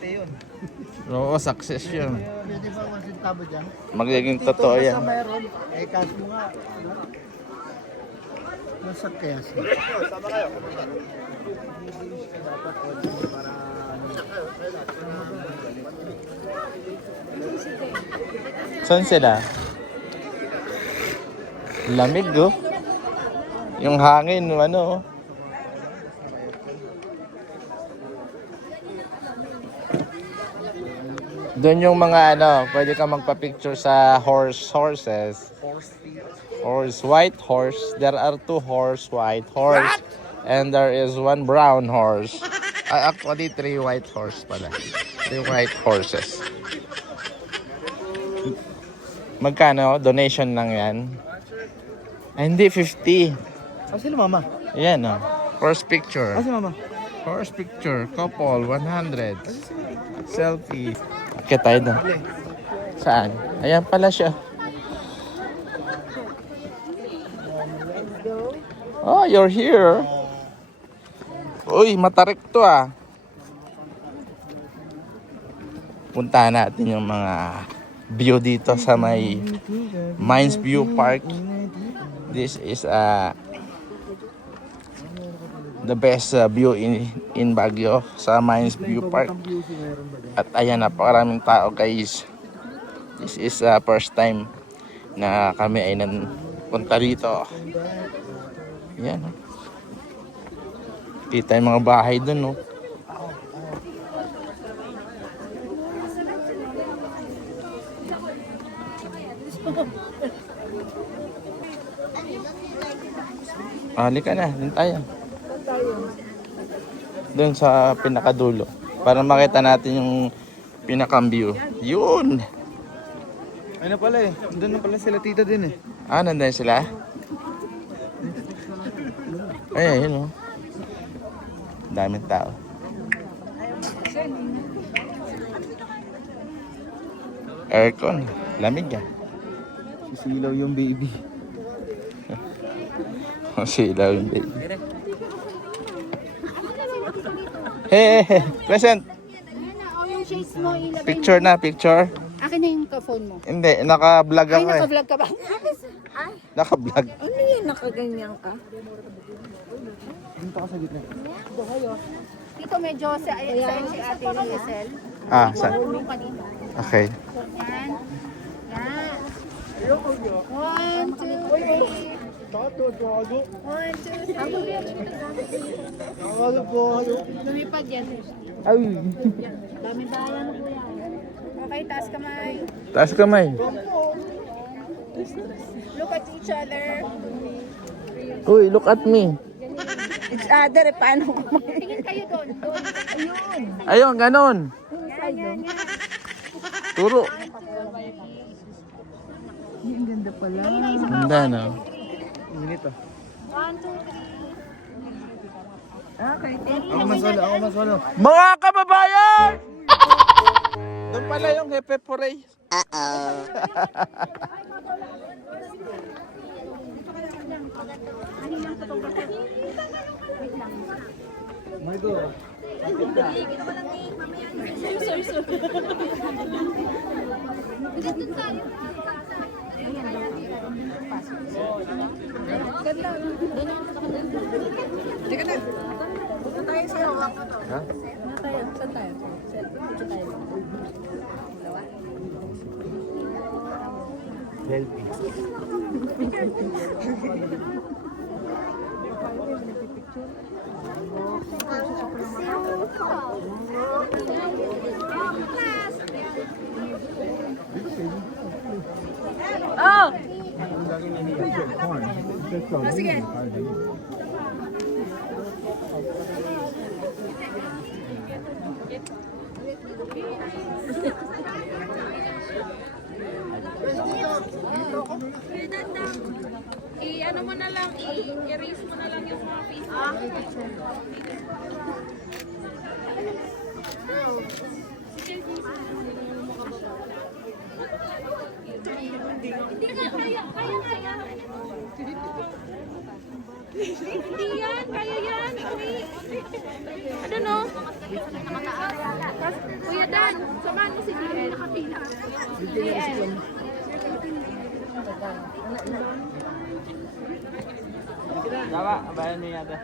swerte yun. Oo, success yun. Pwede ba masintabo dyan? Magiging totoo yan. Basta mayroon, eh cash mo nga. Nasa kaya siya? Sama kayo. Dapat para... Saan sila? Lamig, oh. Yung hangin, ano. Doon yung mga ano, pwede ka magpa-picture sa horses. White horse. There are 2 white horse. And there is 1 brown horse. Actually, 3 white horse pala. 3 white horses. Magkano? Donation lang yan. Ay, hindi, 50. Sino mama? Ayan, oh. First picture. Si mama? First picture. Couple, 100. Selfie. Okay, tayo doon. Saan? Ayan pala siya. Oh, you're here. Uy, matarik to ah. Puntahan natin yung mga view dito sa may Mines View Park. This is the best view in Baguio sa Mines View Park. At ayan, napakaraming tao guys. This is first time na kami ay punta dito. Ayan, oh. Kita yung mga bahay dun, oh. Halika na, dun tayo. Dun sa pinakadulo. Para makita natin yung pinaka-view. Yun! Ano pala eh. Doon na pala sila tita din eh. Ah, nandun sila? Ay, ayun, oh. Daming tao. Aircon. Lamig yan. Sisilaw yung baby. Silaw yung baby. Hey, present. Yung shades mo, ilagay Picture na, picture. Akin na yung phone mo. Hindi, naka-vlog Ay, ako eh. naka-vlog ka ba? Ay, Naka-vlog. ano yan? Nakaganyan ka? Dito ka sa gitna. Dito medyo sa si Ate Rizel. Ah, saan? Tulong ka dito. Okay. Yan. Yan. 1, 2, 3. 1, 2, 3. Lumipad yan. Ay! Dami bayan mo yan. Okay, taas kamay. Taas kamay. Look at each other. Uy, look at me. Each other, paano? Tingin kayo doon. Ayun. Ayun, ganon. Yan, yan, yan. Turo. Ang ganda pala. Ganda, no? Init ah. 1, 2, 3. Okay, thank you. Ako mas walo. Mga kababayan! Doon pala yung Hepe Puray. My God. Teka na. Punta tayo sa Ha? Saan tayo? Picture tayo. Healthy. Oh! Sige. I-ano mo na lang, i-erase mo na lang yung mga pieces. Hindi ka kaya. Hindi yan, kaya yan. Ano no? Kuya Dan, samahan mo si DL. Nakapila. DL. Tama, abayan niyo yata.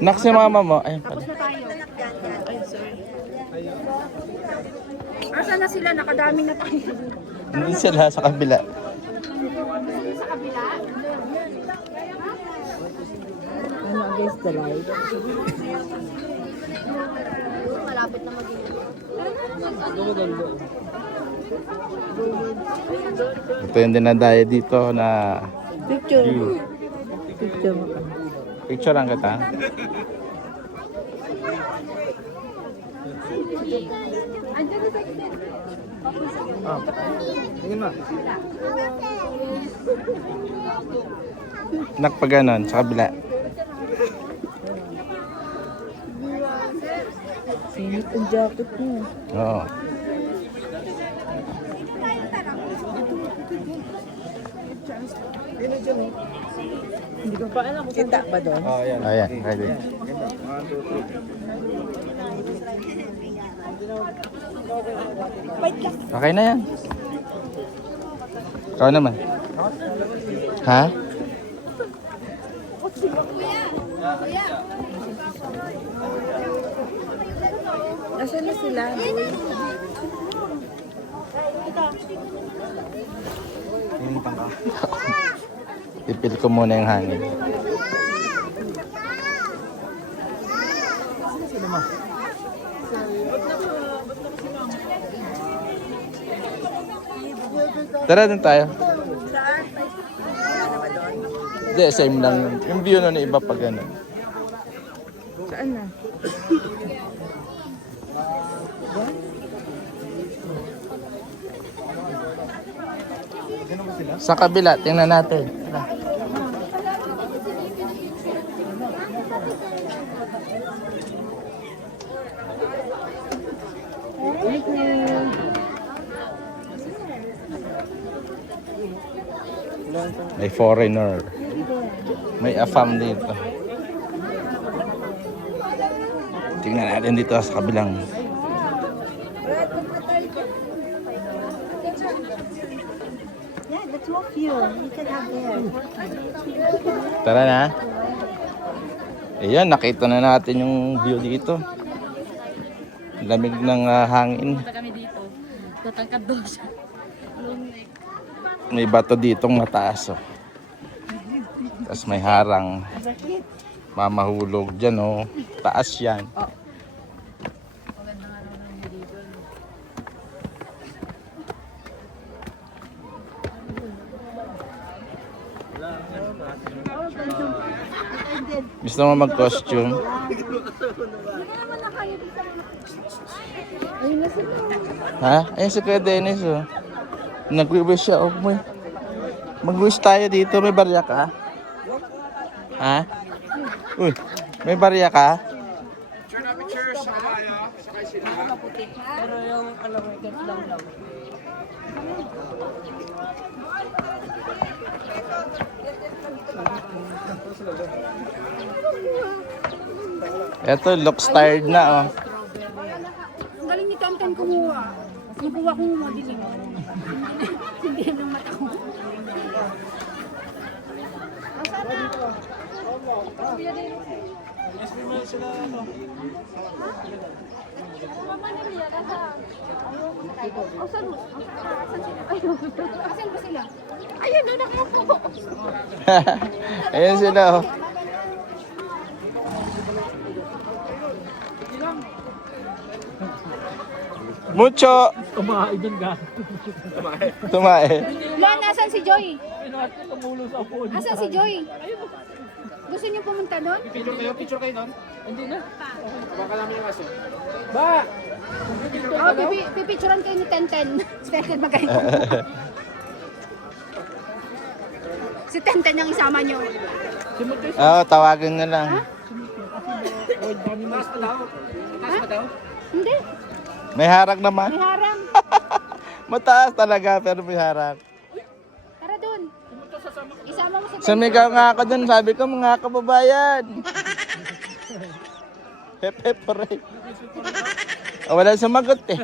Nak si mama mo. Ayun pala. Tapos na tayo. Asa na sila? Nakadami na tayo. Hindi sila sa kabila. Sa kabila? Ano against the light? Malapit na maging. Ito yung dinadaya dito na Picture. view. Picture mo kami. Picture lang kita. Andiyan na sa gitna. Tingin mo. Nakpag ganon, sa kabila. Sinit ang jacket niya. Oo. Hindi ko pa alam kung kita ba doon. Oh, yan. Ayan, ready. 1, 2, 3. Okay na yan. Ikaw naman. Ha? Nasaan na sila? Hinintang ka. Ipil ko muna yung hangin. Tara dun tayo. Hindi, same lang. Yung view nun iba pag ano. Saan na? Sa kabila, tingnan natin. May foreigner. May afam dito. Tingnan natin dito sa kabilang. Yeah, that's more fuel. You can have there. Tara na. Ayan, nakita na natin yung view dito. Lamig ng hangin. Punta kami dito. Tatangkad doon siya. May bato ditong mataas. Oh. Tapos may harang. Mamahulog dyan. Oh. Taas yan. Gusto mo mag-costume? Ha? Ayun si Kuya Dennis, oh. Nag-wish siya, oh. Mag-wish tayo dito. May barya ka? Ha? Uy, may barya ka? Pero yung alam mo, get lang lang. Eto, looks tired na, oh. Ang galing ni Tom kumuha. Nakuha ko mo din. Hindi ng mata ko. Asan ba sila? Ayun, doon nakaupo. Ayan sila, oh. Mucho! Tumahay dun ka. Tumae. Lo, nasan si Joy? Pinat ko tumulo sa phone. Asan si Joy? Gusto niyo pumunta doon? Picture kayo doon? Hindi na. Baka namin yung aso. Ba! Oo, pipicturean kayo ni Tenten. Si Tenten magaling. Si Tenten yung isama niyo. Oo, tawagin na lang. Hindi, May harang naman. may harang. Mataas talaga pero may harang. Tara doon. Isama mo si Tenten. Sumigaw nga ako dun, sabi ko mga kababayan. Hep hep hooray. Oh, wala sumagot eh.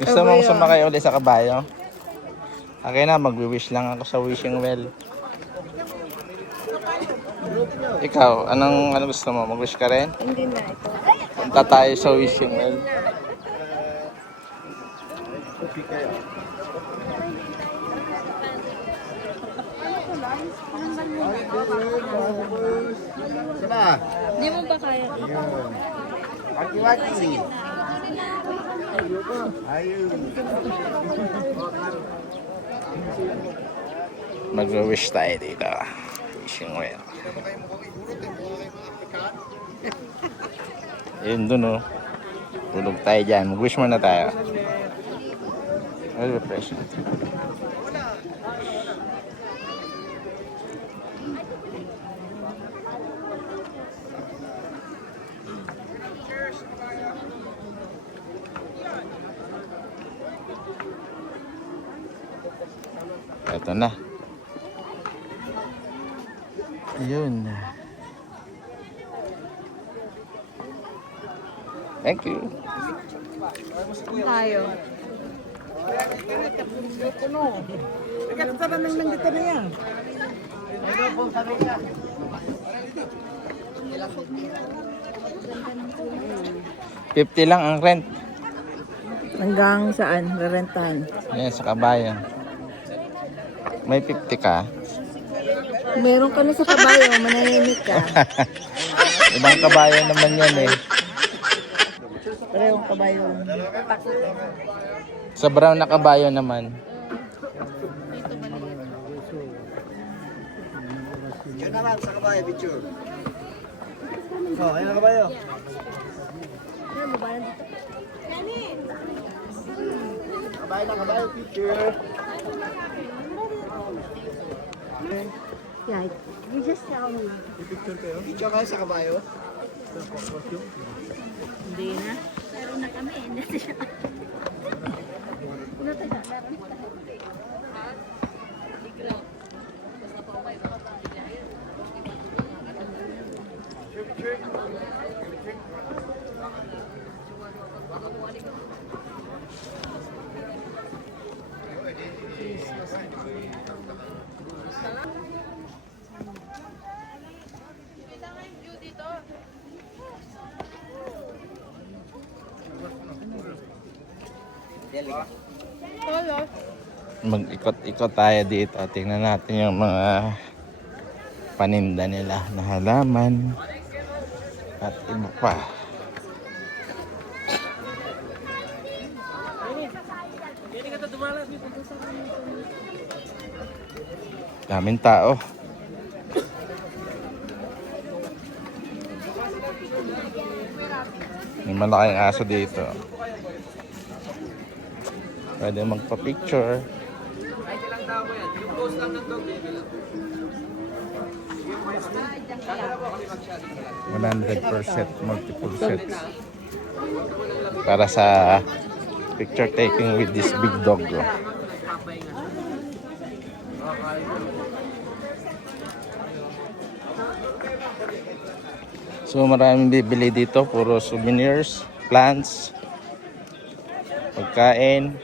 Gusto mong sumakay ulit sa kabayo? Akin na, magwi-wish lang ako sa wishing well. Ikaw, anong gusto mo? Mag-wish ka rin? Hindi na ito. Punta tayo sa wishing well. Hindi mo ba kaya? Mag-wish tayo dito. Wishing well. Yun dun oh. Tulog tayo dyan. Mag-wish muna tayo. Refresh. Ito na. Yun. Thank you. Tayo. $50 lang ang rent. Hanggang saan? Rerentahan. Ayan, sa kabayan. May 50 ka. Meron ka na sa kabayo, manahimik ka. Ibang kabayan naman yan eh. Parehong kabayo. Sa brown na kabayo naman. Yan naman sa kabayo, picture. Oh, ayun na kabayo. Kabayo na kabayo, picture. Yeah, you just tell me. Picture kayo sa kabayo. Hindi na. Meron na kami. Hindi siya. Ano tayo? Meron na tayo. Mag-ikot-ikot tayo dito. Tingnan natin yung mga paninda nila na halaman at iba pa. Daming tao. May malaking aso dito. Pwede magpa-picture. 100% multiple sets. Para sa picture taking with this big dog. Oh. So maraming bibili dito, puro souvenirs, plants, pagkain.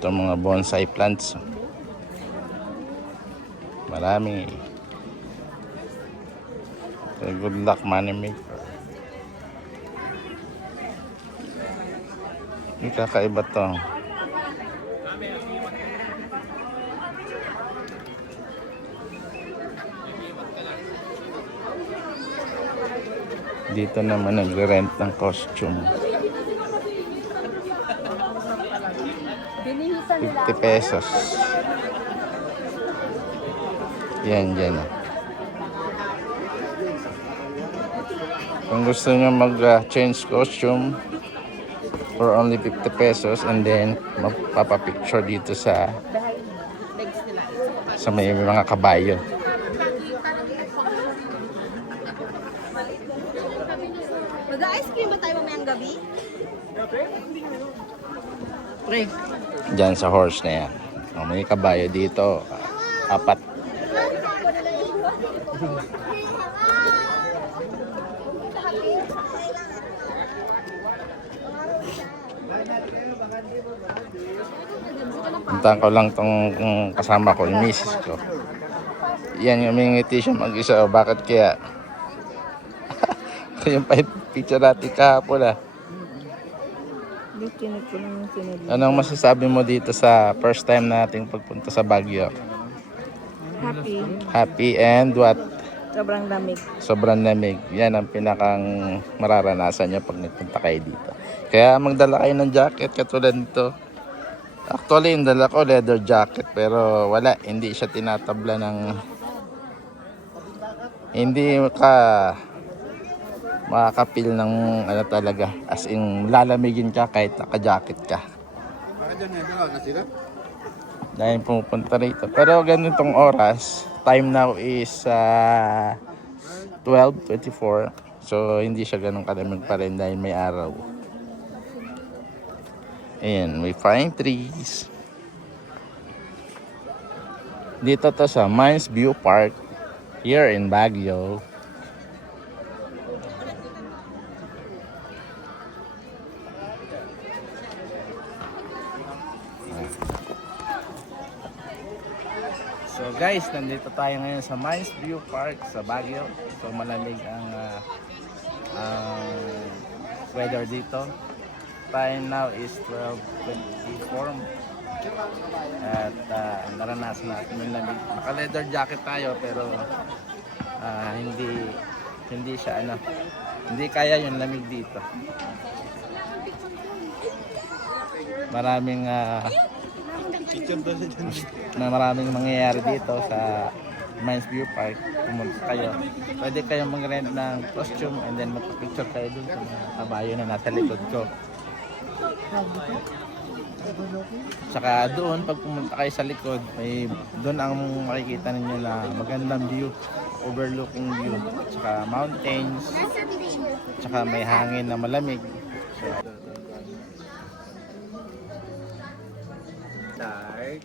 Ito mga bonsai plants. Marami. Good luck money maker. Yung kakaiba to. Dito naman nagre-rent ng costume. Binihisan nila. 50 pesos. Yan, yan. Kung gusto nyo mag-change costume for only 50 pesos and then magpapapicture dito sa may mga kabayo. Mag-ice cream ba tayo mamayang gabi? Diyan sa horse na yan. Oh, may kabayo dito. 4. Puntahan ko lang tong kasama ko, yung misis ko. Yan, yung umingiti siya mag-isa. O, bakit kaya? Yung picture natin kahapon ah. Anong masasabi mo dito sa first time nating pagpunta sa Baguio? Happy. Happy and what? Sobrang lamig. Sobrang lamig. Yan ang pinakang mararanasan nyo pag nagpunta kayo dito. Kaya magdala kayo ng jacket katulad nito. Actually, yung dala ko leather jacket pero wala. Hindi siya tinatabla ng... Hindi ka makakapil ng ano talaga. As in, lalamigin ka kahit naka-jacket ka. Dahil pumupunta rito. Pero ganitong oras, time now is 12:24. So, hindi siya ganun kalamig pa rin dahil may araw. Ayan, may fine trees. Dito to sa Mines View Park here in Baguio. So guys, nandito tayo ngayon sa Mines View Park sa Baguio. So malamig ang weather dito. Time now is 12:24 at naranasan natin yung lamig. Naka leather jacket tayo pero hindi siya hindi kaya yung lamig dito. Maraming mangyayari dito sa Mines View Park. Pumunta kayo, pwede kayong mag-rent ng costume and then magpa-picture kayo dun sa mga kabayo na nasa likod ko. Tsaka doon pag pumunta kayo sa likod, doon ang makikita ninyo na magandang view, overlooking view, tsaka mountains, tsaka may hangin na malamig. Start.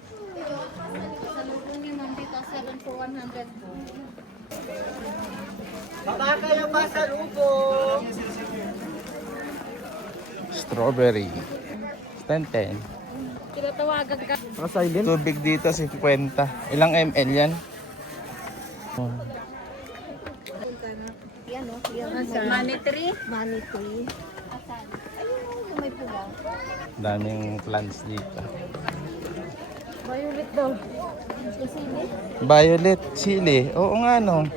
Baka kayo pa sa lubong. Strawberry 10. Tinatawagan ka. Tubig dito 50. Ilang ml yan? Oh. Yan o. Money tree. Money tree. Ayun, may pula. Daming plants dito. Violet daw. Violet, sili. Oo nga no.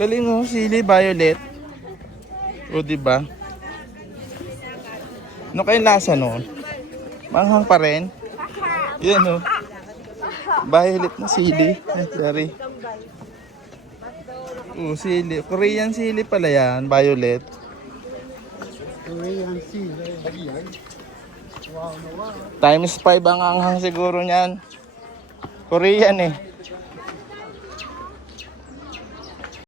Galing oh, sili, violet. O di ba? Ano kayong lasa noon? Manghang pa rin. Yan oh. Violet na sili. Sorry. Sili. Korean sili pala yan, violet. Korean sili. Times 5 ang anghang siguro niyan. Korean eh.